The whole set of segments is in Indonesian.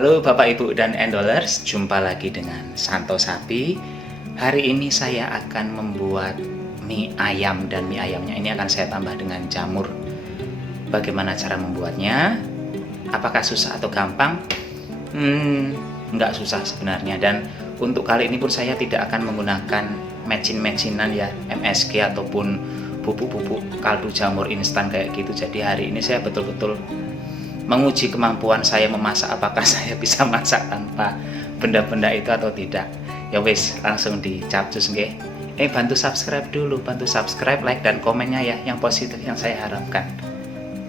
Halo Bapak Ibu dan Endolers, jumpa lagi dengan Santo Sapi. Hari ini saya akan membuat mie ayam, dan mie ayamnya ini akan saya tambah dengan jamur. Bagaimana cara membuatnya? Apakah susah atau gampang? Nggak susah sebenarnya. Dan untuk kali ini pun saya tidak akan menggunakan mecin-mecinan ya, MSG ataupun bubuk-bubuk kaldu jamur instan kayak gitu. Jadi hari ini saya betul-betul menguji kemampuan saya memasak, apakah saya bisa masak tanpa benda-benda itu atau tidak. Ya wis, langsung dicapcus nggih. Bantu subscribe dulu, bantu subscribe, like dan komennya ya, yang positif yang saya harapkan.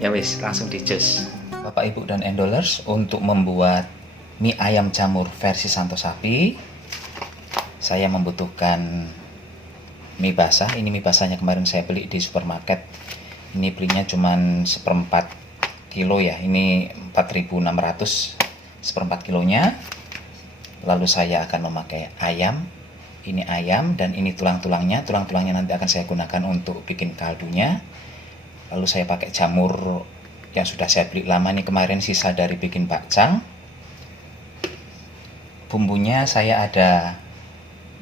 Ya wis, langsung dicus. Bapak Ibu dan Endolers, untuk membuat mie ayam jamur versi Santo Sapi, saya membutuhkan mie basah. Ini mie basahnya kemarin saya beli di supermarket. Ini belinya cuman 1/4 kilo ya, ini 4.600 1/4 kilonya. Lalu saya akan memakai ayam, ini ayam dan ini tulang-tulangnya. Tulang-tulangnya nanti akan saya gunakan untuk bikin kaldunya. Lalu saya pakai jamur yang sudah saya beli lama nih kemarin, sisa dari bikin bakcang. Bumbunya saya ada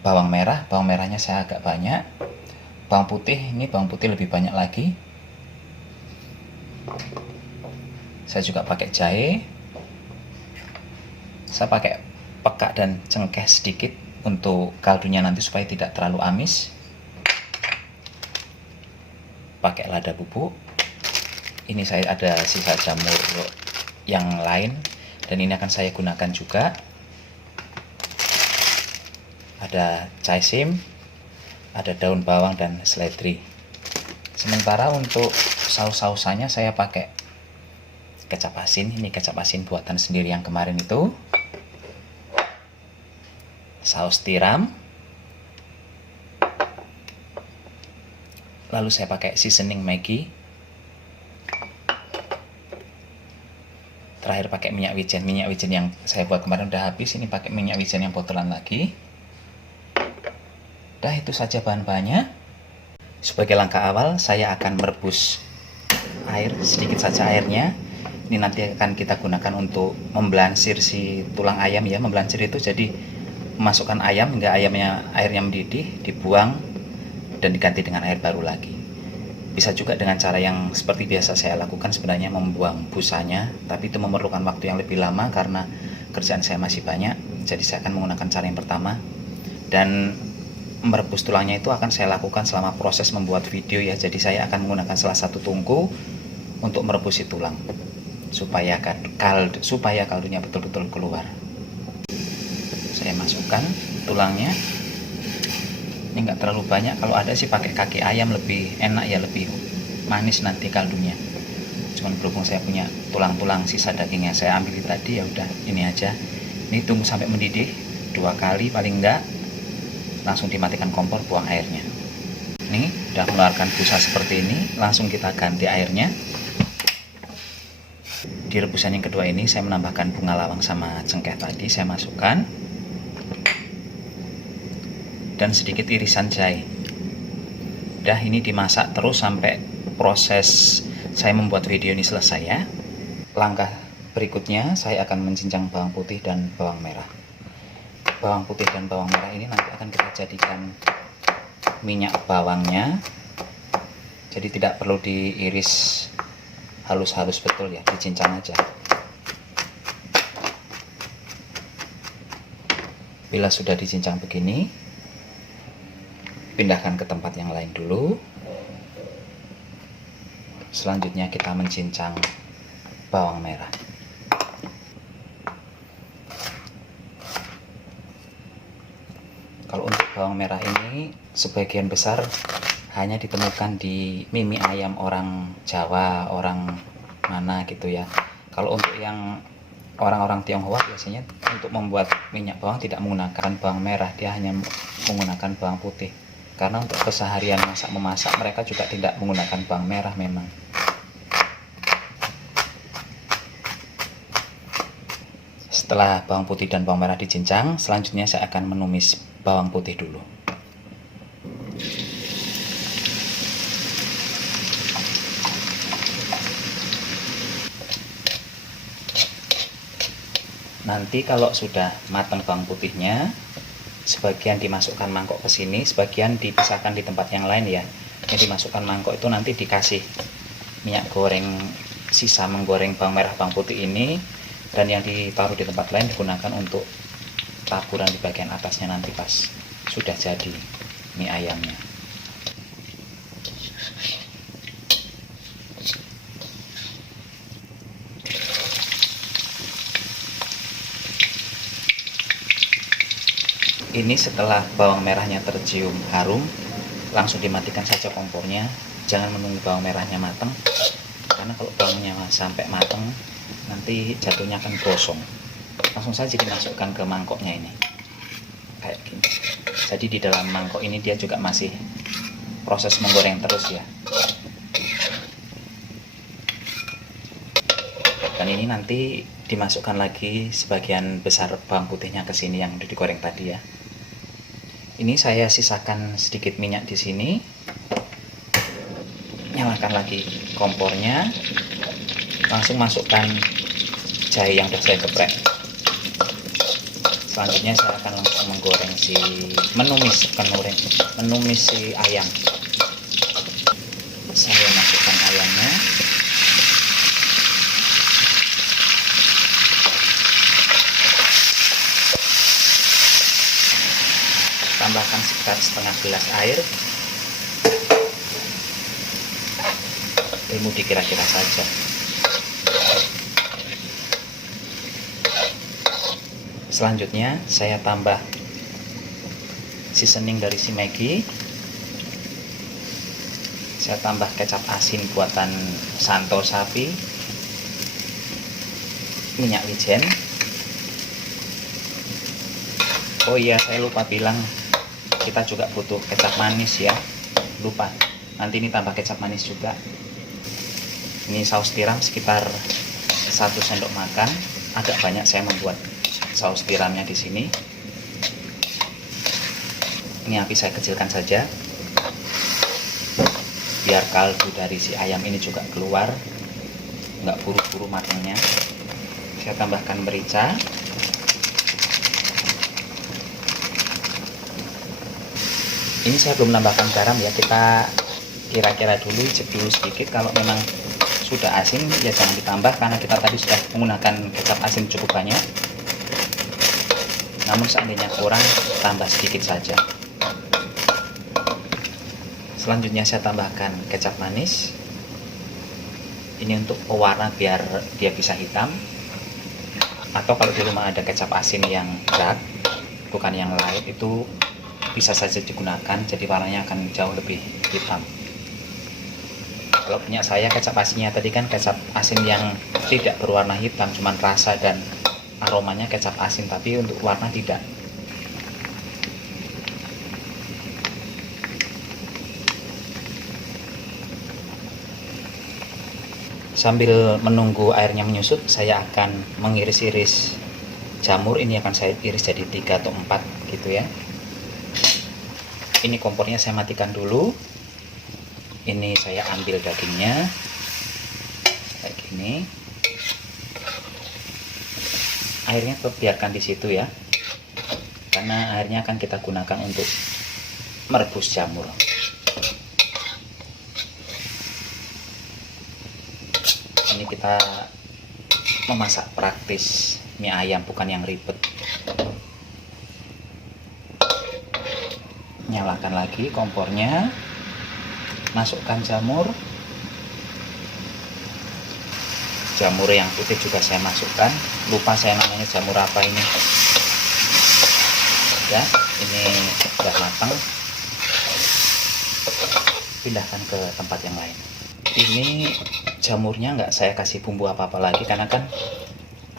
bawang merah, bawang merahnya saya agak banyak. Bawang putih, ini bawang putih lebih banyak lagi. Saya juga pakai jahe. Saya pakai peka dan cengkeh sedikit untuk kaldunya nanti supaya tidak terlalu amis. Pakai lada bubuk. Ini saya ada sisa jamur yang lain dan ini akan saya gunakan juga. Ada caisem, ada daun bawang dan seledri. Sementara untuk saus-sausannya saya pakai kecap asin. Ini kecap asin buatan sendiri yang kemarin itu. Saus tiram. Lalu saya pakai seasoning Maggi. Terakhir pakai minyak wijen. Minyak wijen yang saya buat kemarin udah habis. Ini pakai minyak wijen yang botolan lagi. Dah, itu saja bahan-bahannya. Sebagai langkah awal saya akan merebus air, sedikit saja airnya. Ini nanti akan kita gunakan untuk memblansir si tulang ayam ya. Memblansir itu jadi memasukkan ayam hingga airnya mendidih, dibuang dan diganti dengan air baru lagi. Bisa juga dengan cara yang seperti biasa saya lakukan, sebenarnya membuang busanya, tapi itu memerlukan waktu yang lebih lama karena kerjaan saya masih banyak. Jadi saya akan menggunakan cara yang pertama. Dan merebus tulangnya itu akan saya lakukan selama proses membuat video ya. Jadi saya akan menggunakan salah satu tungku untuk merebus si tulang supaya kaldunya betul-betul keluar. Saya masukkan tulangnya. Ini enggak terlalu banyak, kalau ada sih pakai kaki ayam lebih enak ya, lebih manis nanti kaldunya. Cuman berhubung saya punya tulang-tulang sisa daging yang saya ambil tadi, ya udah ini aja. Ini tunggu sampai mendidih 2 kali paling enggak, langsung dimatikan kompor, buang airnya. Ini udah mengeluarkan busa seperti ini, langsung kita ganti airnya. Di rebusan yang kedua ini saya menambahkan bunga lawang sama cengkeh tadi, saya masukkan. Dan sedikit irisan jahe. Udah, ini dimasak terus sampai proses saya membuat video ini selesai ya. Langkah berikutnya saya akan mencincang bawang putih dan bawang merah. Bawang putih dan bawang merah ini nanti akan kita jadikan minyak bawangnya. Jadi tidak perlu diiris halus-halus betul ya, dicincang aja. Bila sudah dicincang begini, pindahkan ke tempat yang lain dulu. Selanjutnya kita mencincang bawang merah. Kalau untuk bawang merah ini sebagian besar hanya ditemukan di mie ayam orang Jawa, orang mana gitu ya. Kalau untuk yang orang-orang Tionghoa biasanya untuk membuat minyak bawang tidak menggunakan bawang merah, dia hanya menggunakan bawang putih. Karena untuk keseharian memasak mereka juga tidak menggunakan bawang merah memang. Setelah bawang putih dan bawang merah dicincang, selanjutnya saya akan menumis bawang putih dulu. Nanti kalau sudah matang bawang putihnya, sebagian dimasukkan mangkok ke sini, sebagian dipisahkan di tempat yang lain ya. Yang dimasukkan mangkok itu nanti dikasih minyak goreng sisa menggoreng bawang merah bawang putih ini, dan yang ditaruh di tempat lain digunakan untuk taburan di bagian atasnya nanti pas sudah jadi mie ayamnya. Ini setelah bawang merahnya tercium harum, langsung dimatikan saja kompornya. Jangan menunggu bawang merahnya matang, karena kalau bawangnya sampai matang nanti jatuhnya akan gosong. Langsung saja dimasukkan ke mangkoknya ini kayak gini. Jadi di dalam mangkok ini dia juga masih proses menggoreng terus ya. Dan ini nanti dimasukkan lagi sebagian besar bawang putihnya ke sini yang udah digoreng tadi ya. Ini saya sisakan sedikit minyak di sini. Nyalakan lagi kompornya. Langsung masukkan jahe yang sudah saya geprek. Selanjutnya saya akan langsung menggoreng menumis si ayam. Saya masukkan ayamnya. Tambahkan sekitar setengah gelas air. Ilmu dikira-kira saja. Selanjutnya saya tambah seasoning dari si Maggi. Saya tambah kecap asin buatan Santo Sapi, minyak wijen. Oh iya, saya lupa bilang, kita juga butuh kecap manis ya. Lupa, nanti ini tambah kecap manis juga. Ini saus tiram sekitar 1 sendok makan. Agak banyak saya membuat saus tiramnya di sini. Ini api saya kecilkan saja, biar kaldu dari si ayam ini juga keluar, nggak buru-buru matangnya. Saya tambahkan merica. Ini saya belum menambahkan garam ya, kita kira-kira dulu, icip dulu sedikit. Kalau memang sudah asin ya jangan ditambah, karena kita tadi sudah menggunakan kecap asin cukup banyak. Namun seandainya kurang, tambah sedikit saja. Selanjutnya saya tambahkan kecap manis. Ini untuk pewarna biar dia bisa hitam. Atau kalau di rumah ada kecap asin yang dark, bukan yang light, itu bisa saja digunakan, jadi warnanya akan jauh lebih hitam. Kalau punya saya kecap asinnya tadi kan kecap asin yang tidak berwarna hitam, cuman rasa dan aromanya kecap asin, tapi untuk warna tidak. Sambil menunggu airnya menyusut, saya akan mengiris-iris jamur. Ini akan saya iris jadi 3 atau 4 gitu ya. Ini kompornya saya matikan dulu. Ini saya ambil dagingnya kayak gini. Airnya tetap biarkan di situ ya, karena airnya akan kita gunakan untuk merebus jamur. Ini kita memasak praktis mie ayam, bukan yang ribet. Nyalakan lagi kompornya, masukkan jamur yang putih juga saya masukkan. Lupa saya namanya jamur apa ini ya. Ini sudah matang, pindahkan ke tempat yang lain. Ini jamurnya nggak saya kasih bumbu apa-apa lagi, karena kan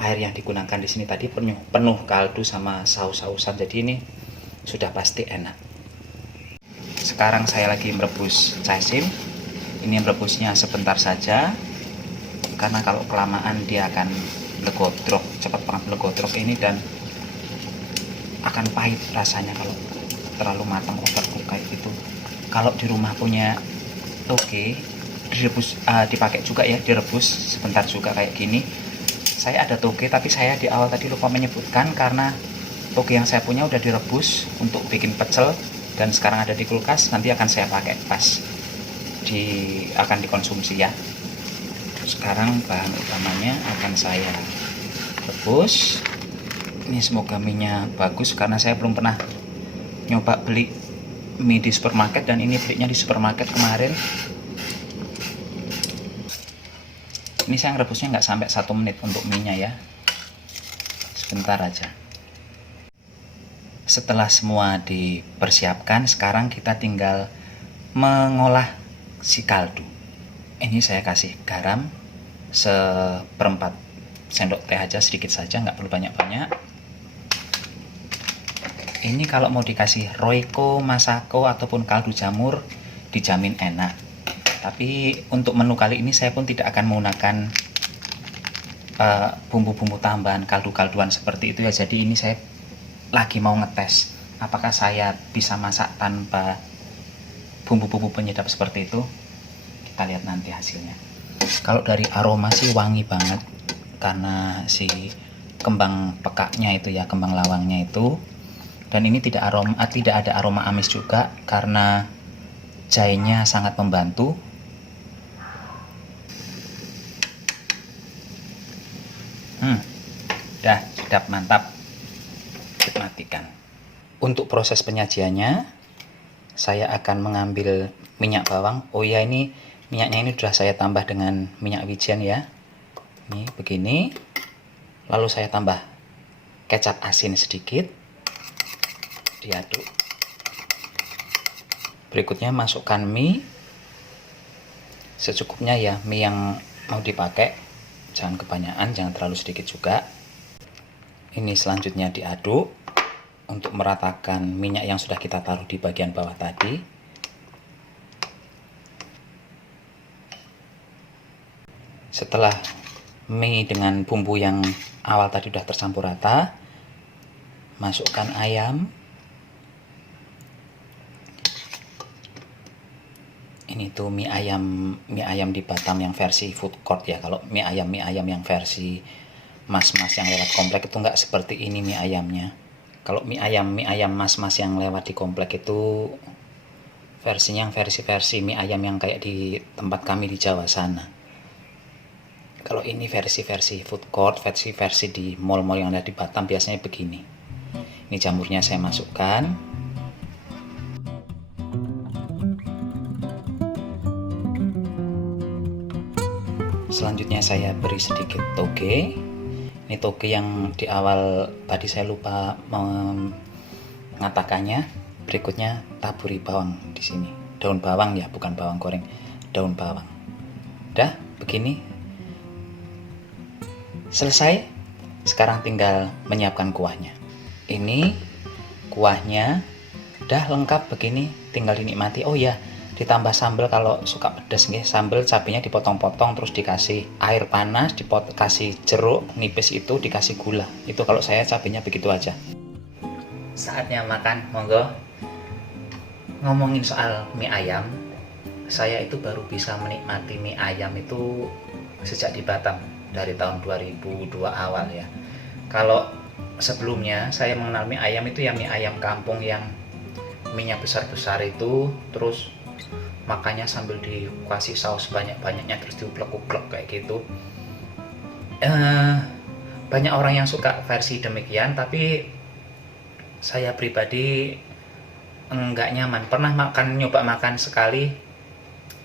air yang digunakan di sini tadi penuh kaldu sama saus-sausan, jadi ini sudah pasti enak. Sekarang saya lagi merebus caisim. Ini merebusnya sebentar saja, karena kalau kelamaan dia akan legodrok, cepat banget legodrok ini, dan akan pahit rasanya kalau terlalu matang overcook kayak gitu. Kalau di rumah punya toge, direbus, dipakai juga ya, direbus sebentar juga kayak gini. Saya ada toge, tapi saya di awal tadi lupa menyebutkan karena toge yang saya punya udah direbus untuk bikin pecel dan sekarang ada di kulkas, nanti akan saya pakai pas akan dikonsumsi ya. Sekarang bahan utamanya akan saya rebus. Ini semoga mie-nya bagus karena saya belum pernah nyoba beli mie di supermarket dan ini belinya di supermarket kemarin. Ini saya rebusnya nggak sampai 1 menit untuk mie-nya ya, sebentar aja. Setelah semua dipersiapkan, sekarang kita tinggal mengolah si kaldu. Ini saya kasih garam seperempat sendok teh aja, sedikit saja, nggak perlu banyak-banyak. Ini kalau mau dikasih roiko, masako, ataupun kaldu jamur dijamin enak. Tapi untuk menu kali ini saya pun tidak akan menggunakan bumbu-bumbu tambahan kaldu-kalduan seperti itu ya. Jadi ini saya lagi mau ngetes apakah saya bisa masak tanpa bumbu-bumbu penyedap seperti itu. Kita lihat nanti hasilnya. Kalau dari aroma sih wangi banget karena si kembang pekaknya itu ya, kembang lawangnya itu. Dan ini tidak ada aroma amis juga karena jahenya sangat membantu. Dah sedap, mantap. Kita matikan. Untuk proses penyajiannya, saya akan mengambil minyak bawang. Oh ya, ini minyaknya ini sudah saya tambah dengan minyak wijen ya. Ini begini. Lalu saya tambah kecap asin sedikit. Diaduk. Berikutnya masukkan mie secukupnya ya, mie yang mau dipakai. Jangan kebanyakan, jangan terlalu sedikit juga. Ini selanjutnya diaduk untuk meratakan minyak yang sudah kita taruh di bagian bawah tadi. Setelah mie dengan bumbu yang awal tadi sudah tercampur rata, masukkan ayam. Ini tuh mie ayam di Batam yang versi food court ya. Kalau mie ayam yang versi mas-mas yang lewat komplek itu nggak seperti ini mie ayamnya. Kalau mie ayam mas-mas yang lewat di komplek itu versinya versi mie ayam yang kayak di tempat kami di Jawa sana. Kalau ini versi food court, versi di mall-mall yang ada di Batam biasanya begini. Ini jamurnya saya masukkan. Selanjutnya saya beri sedikit toge. Ini toge yang di awal tadi saya lupa mengatakannya. Berikutnya taburi bawang di sini. Daun bawang ya, bukan bawang goreng. Daun bawang. Udah begini. Selesai. Sekarang tinggal menyiapkan kuahnya. Ini kuahnya udah lengkap begini, tinggal dinikmati. Oh ya, ditambah sambal kalau suka pedas nih, sambal cabenya dipotong-potong terus dikasih air panas, kasih jeruk nipis itu, dikasih gula. Itu kalau saya cabenya begitu aja. Saatnya makan, monggo. Ngomongin soal mie ayam, saya itu baru bisa menikmati mie ayam itu sejak di Batam dari tahun 2002 awal ya. Kalau sebelumnya saya mengenal mie ayam itu ya mie ayam kampung yang minyak besar-besar itu, terus makannya sambil dikasih saus banyak-banyaknya terus diuplek-uplek kayak gitu. Banyak orang yang suka versi demikian, tapi saya pribadi enggak nyaman. Pernah nyoba makan sekali,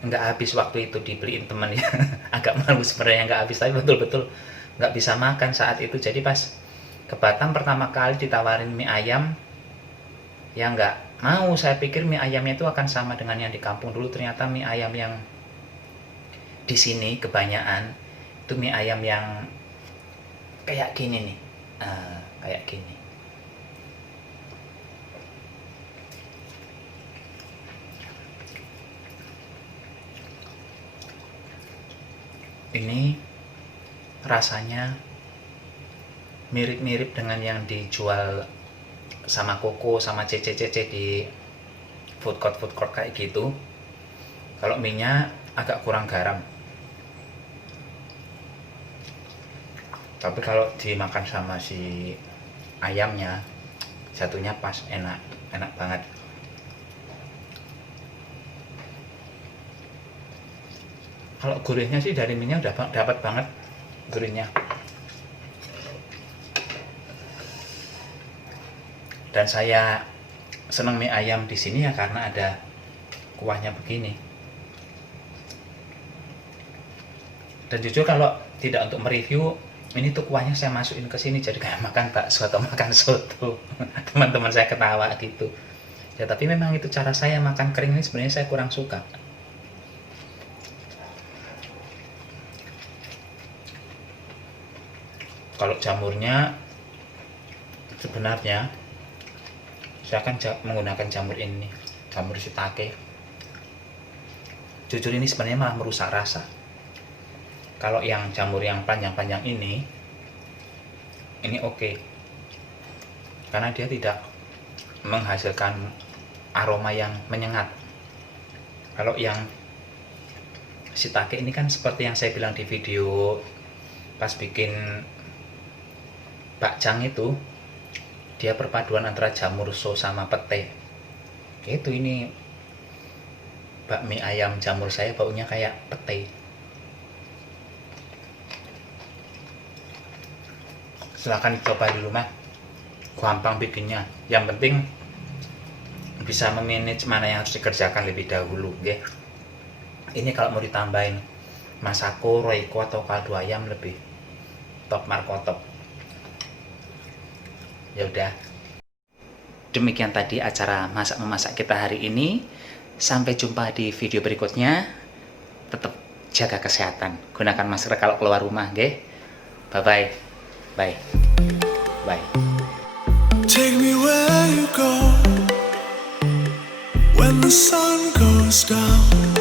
enggak habis waktu itu, dibeliin temen ya. Agak malu sebenarnya enggak habis, tapi betul-betul enggak bisa makan saat itu. Jadi pas ke Batam pertama kali ditawarin mie ayam, ya enggak mau. Saya pikir mie ayamnya itu akan sama dengan yang di kampung dulu. Ternyata mie ayam yang di sini kebanyakan itu mie ayam yang kayak gini nih, kayak gini. Ini rasanya mirip-mirip dengan yang dijual sama Koko sama CC di food court kayak gitu. Kalau minyak agak kurang garam, Tapi kalau dimakan sama si ayamnya, satunya pas, enak banget. Kalau gurihnya sih dari mie-nya udah dapat banget gurihnya. Dan saya seneng mie ayam di sini ya karena ada kuahnya begini. Dan jujur kalau tidak untuk mereview, ini tuh kuahnya saya masukin ke sini jadi kayak makan bakso atau makan soto. Teman-teman saya ketawa gitu. Ya tapi memang itu cara saya makan kering ini, sebenarnya saya kurang suka. Kalau jamurnya sebenarnya saya akan menggunakan jamur ini, jamur shiitake. Jujur ini sebenarnya malah merusak rasa. Kalau yang jamur yang panjang-panjang ini oke, karena dia tidak menghasilkan aroma yang menyengat. Kalau yang shiitake ini kan seperti yang saya bilang di video pas bikin bakcang itu, dia perpaduan antara jamur so sama pete. Itu ini bakmi ayam jamur saya baunya kayak pete. Silahkan coba di rumah, gampang bikinnya. Yang penting bisa memanage mana yang harus dikerjakan lebih dahulu, ya. Ini kalau mau ditambahin masako, roiko atau kaldu ayam lebih top markotop. Ya udah. Demikian tadi acara masak-memasak kita hari ini. Sampai jumpa di video berikutnya. Tetap jaga kesehatan. Gunakan masker kalau keluar rumah, nggih. Bye-bye. Bye. Bye. Take me where you go when the sun goes down.